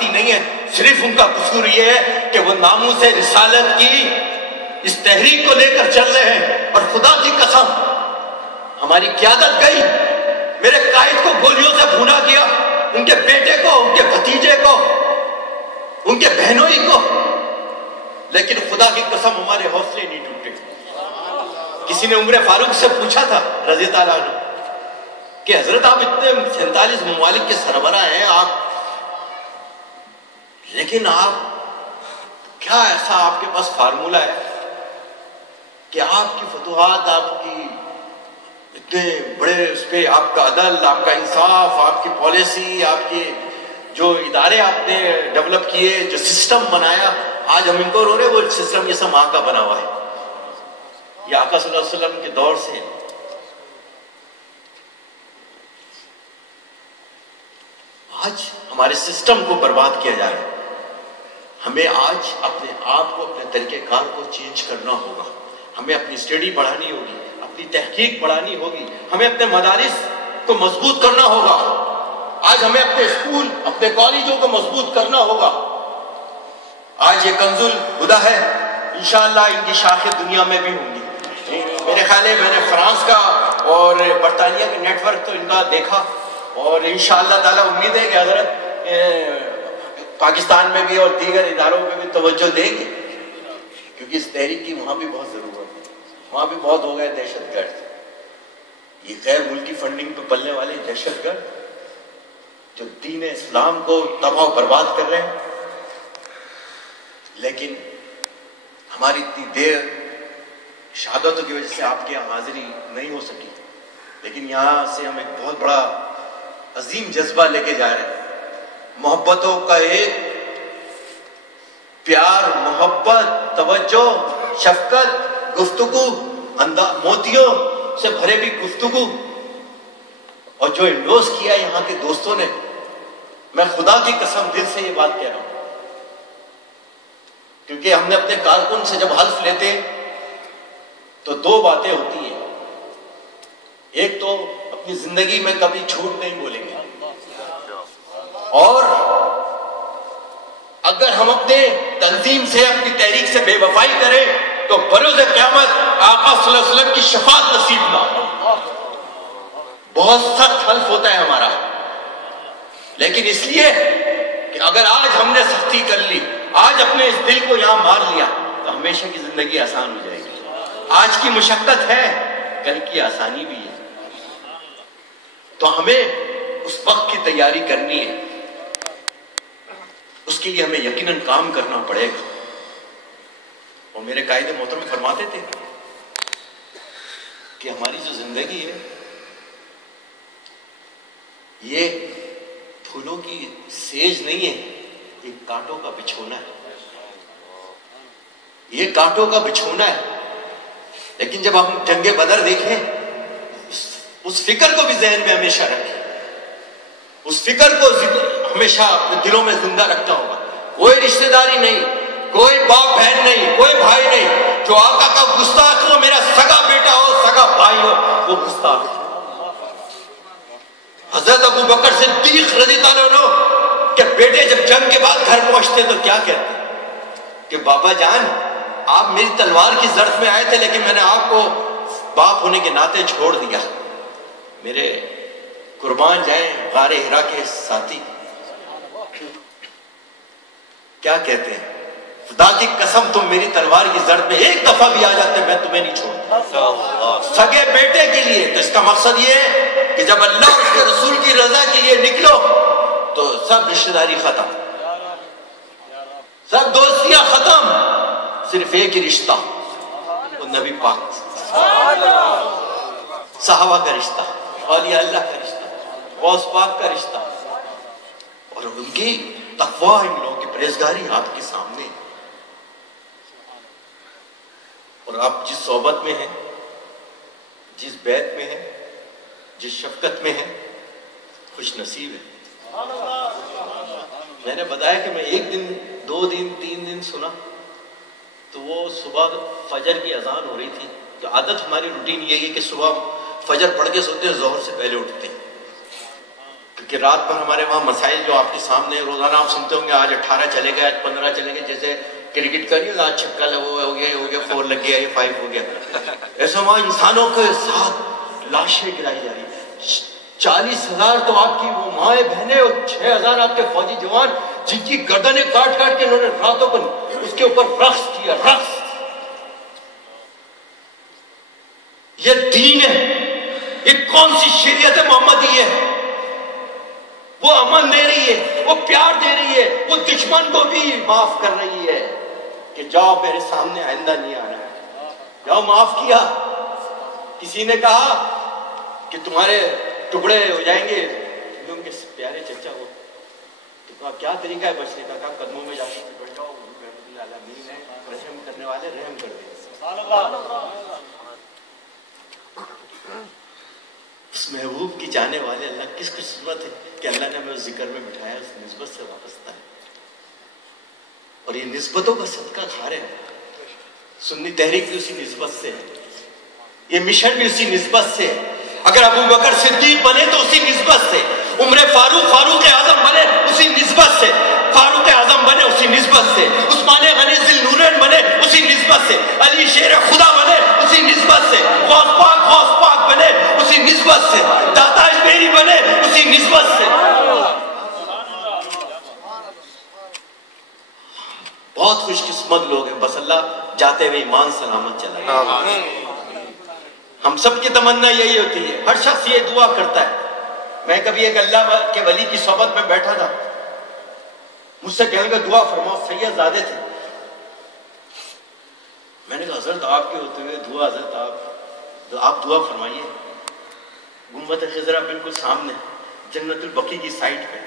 غلطی نہیں ہے، صرف ان کا قصور یہ ہے کہ وہ ناموس رسالت کی اس تحریک کو لے کر چل رہے ہیں، اور خدا کی قسم ہماری قیادت گئی، میرے قائد کو گولیوں سے بھونا کیا، ان کے بیٹے کو، ان کے بھتیجے کو، ان کے بہنوئی کو، لیکن خدا کی قسم ہمارے حوصلے نہیں ٹوٹے۔ کسی نے عمر فاروق سے پوچھا تھا رضی اللہ عنہ کہ حضرت آپ اتنے 47 ممالک کے سربراہ ہیں آپ، لیکن آپ کیا ایسا آپ کے پاس فارمولہ ہے کہ آپ کی فتوحات، آپ کی اتنے بڑے اس پہ آپ کا عدل، آپ کا انصاف، آپ کی پالیسی، آپ کے جو ادارے آپ نے ڈیولپ کیے، جو سسٹم بنایا، آج ہم ان کو رو رہے وہ سسٹم یہ سب آقا بنا ہوا ہے، یہ آقا صلی اللہ علیہ وسلم کے دور سے ہے۔ آج ہمارے سسٹم کو برباد کیا جا رہا ہے، ہمیں آج اپنے آپ کو، اپنے طریقہ کار کو چینج کرنا ہوگا، ہمیں اپنی اسٹڈی بڑھانی ہوگی، اپنی تحقیق بڑھانی ہوگی، ہمیں اپنے مدارس کو مضبوط کرنا ہوگا، آج ہمیں اپنے اسکول، اپنے کالجوں کو مضبوط کرنا ہوگا۔ آج یہ کنز الہدی ہے، انشاءاللہ ان کی شاخیں دنیا میں بھی ہوں گی۔ میرے خیال ہے میں نے فرانس کا اور برطانیہ کے نیٹ ورک تو ان کا دیکھا، اور انشاءاللہ تعالیٰ امید ہے کہ حضرت پاکستان میں بھی اور دیگر اداروں میں بھی توجہ دیں گے، کیونکہ اس تحریک کی وہاں بھی بہت ضرورت ہے، وہاں بھی بہت ہو گئے دہشت گرد، یہ غیر ملکی فنڈنگ پہ پلنے والے دہشت گرد جو دین اسلام کو تباہ و برباد کر رہے ہیں۔ لیکن ہماری اتنی دیر شہادتوں کی وجہ سے آپ کے یہاں حاضری نہیں ہو سکی، لیکن یہاں سے ہم ایک بہت بڑا عظیم جذبہ لے کے جا رہے ہیں، محبتوں کا ایک پیار، محبت، توجہ، شفقت، گفتگو، موتیوں سے بھرے بھی گفتگو، اور جو انڈوز کیا یہاں کے دوستوں نے، میں خدا کی قسم دل سے یہ بات کہہ رہا ہوں، کیونکہ ہم نے اپنے کارکن سے جب حلف لیتے تو دو باتیں ہوتی ہیں، ایک تو اپنی زندگی میں کبھی جھوٹ نہیں بولیں گے، اور اگر ہم اپنے تنظیم سے، اپنی تحریک سے بے وفائی کریں تو بروز قیامت آقا صلی اللہ علیہ وسلم کی شفاعت نصیب نہ ہو۔ بہت سخت حلف ہوتا ہے ہمارا، لیکن اس لیے کہ اگر آج ہم نے سختی کر لی، آج اپنے اس دل کو یہاں مار لیا تو ہمیشہ کی زندگی آسان ہو جائے گی۔ آج کی مشقت ہے، کل کی آسانی بھی ہے، تو ہمیں اس وقت کی تیاری کرنی ہے، اس کے لیے ہمیں یقیناً کام کرنا پڑے گا۔ اور میرے قائد محترم فرماتے تھے کہ ہماری جو زندگی ہے یہ پھولوں کی سیج نہیں ہے، یہ کانٹوں کا بچھونا ہے، یہ کانٹوں کا بچھونا ہے۔ لیکن جب ہم جنگ بدر دیکھیں، اس فکر کو بھی ذہن میں ہمیشہ رکھیں، اس فکر کو ہمیشہ اپنے دلوں میں زندہ رکھنا ہوگا۔ کوئی رشتہ داری نہیں، کوئی باپ بہن نہیں، کوئی بھائی نہیں، جو آقا کا گستاخ ہو، میرا سگا بیٹا ہو، سگا بھائی ہو، وہ گستاخ ہے۔ حضرت ابو بکر صدیق رضی اللہ عنہ کہ بیٹے جب جنگ کے بعد گھر پہنچتے تو کیا کہتے کہ بابا جان آپ میری تلوار کی زرف میں آئے تھے، لیکن میں نے آپ کو باپ ہونے کے ناطے چھوڑ دیا، میرے قربان جائیں غار ہرا کے ساتھی۔ کیا کہتے ہیں؟ خدا کی قسم تم میری تلوار کی زرد میں ایک دفعہ بھی آ جاتے میں تمہیں نہیں چھوڑتا، سگے بیٹے کے لیے۔ تو اس کا مقصد یہ ہے کہ جب اللہ اور اس کے رسول کی رضا کے لیے نکلو تو سب رشتہ داری ختم، سب دوستیاں ختم، صرف ایک ہی رشتہ، وہ نبی پاک صحابہ کا رشتہ، اولیاء اللہ کا رشتہ، غوث پاک کا رشتہ، اور ان کی تقویٰ، ان لوگوں کی پرہیزگاری آپ کے سامنے۔ اور آپ جس صحبت میں ہیں، جس بیت میں ہیں، جس شفقت میں ہیں، خوش نصیب ہے۔ میں نے بتایا کہ میں ایک دن، 2 دن، 3 دن سنا تو وہ صبح فجر کی اذان ہو رہی تھی، تو عادت ہماری روٹین یہی ہے کہ صبح فجر پڑھ کے سوتے ہیں، ظہر سے پہلے اٹھتے ہیں، کہ رات بھر ہمارے وہاں مسائل جو آپ کے سامنے روزانہ آپ سنتے ہوں گے، آج 18 چلے گئے، آج 15 چلے گئے، جیسے کرکٹ کا نہیں، آج چھکا وہ ہو گیا 4 لگ گیا، یہ 5 ہو گیا. ایسا وہاں انسانوں کے ساتھ لاشیں گرائی جا رہی ہیں. 40,000 تو آپ کی وہ مائیں بہنیں اور 6,000 آپ کے فوجی جوان جن کی گردنیں کاٹ کاٹ کے انہوں نے راتوں کو اس کے اوپر رقص کیا. رقص یہ دین ہے، یہ کون سی شریعت محمدی ہے؟ وہ امن دے رہی ہے، وہ پیار دے رہی ہے، وہ دشمن کو بھی معاف کر رہی ہے کہ جاؤ میرے سامنے آئندہ نہیں آنا ہے، جاؤ معاف کیا. کسی نے کہا کہ تمہارے ٹکڑے ہو جائیں گے، ان کے پیارے چچا وہ تو کہا کیا طریقہ ہے بچنے کا؟ کہا قدموں میں جا کے بیٹھ جاؤ، العالمین ہے، رحم کرنے والے رحم کر دیں. اس محبوب کی جانے والے اللہ کس قسمت ہے کہ اللہ نے ہمیں اس ذکر میں بٹھایا، اس نسبت سے وابستہ ہے. اور یہ نسبتوں کا صدقہ کھا رہے ہیں. سنی تحریک بھی اسی نسبت سے ہے، یہ مشن بھی اسی نسبت سے ہے. اگر ابو بکر صدیق بنے تو اسی نسبت سے، عمر فاروق اعظم بنے اسی نسبت سے، فاروق اعظم بنے اسی نسبت سے، عثمان غنی ذی النورین بنے اسی نسبت سے، علی شیر خدا بنے اسی نسبت سے، غوث پاک بنے اسی نسبت سے، داتا اجمیری بنے اسی نسبت سے. بہت خوش قسمت لوگ ہیں، بس اللہ جاتے ہوئے ایمان سلامت چلائے. ہم سب کی تمنا یہی ہوتی ہے، ہر شخص یہ دعا کرتا ہے. میں کبھی ایک اللہ کے ولی کی صحبت میں بیٹھا تھا، مجھ سے کہنے کا دعا فرماؤ. سید زادے تھے. میں نے کہا حضرت آپ کے ہوتے ہوئے دعا، حضرت آپ دعا فرمائیے. گنبد خضرا بالکل سامنے، جنت البقیع کی سائٹ پہ.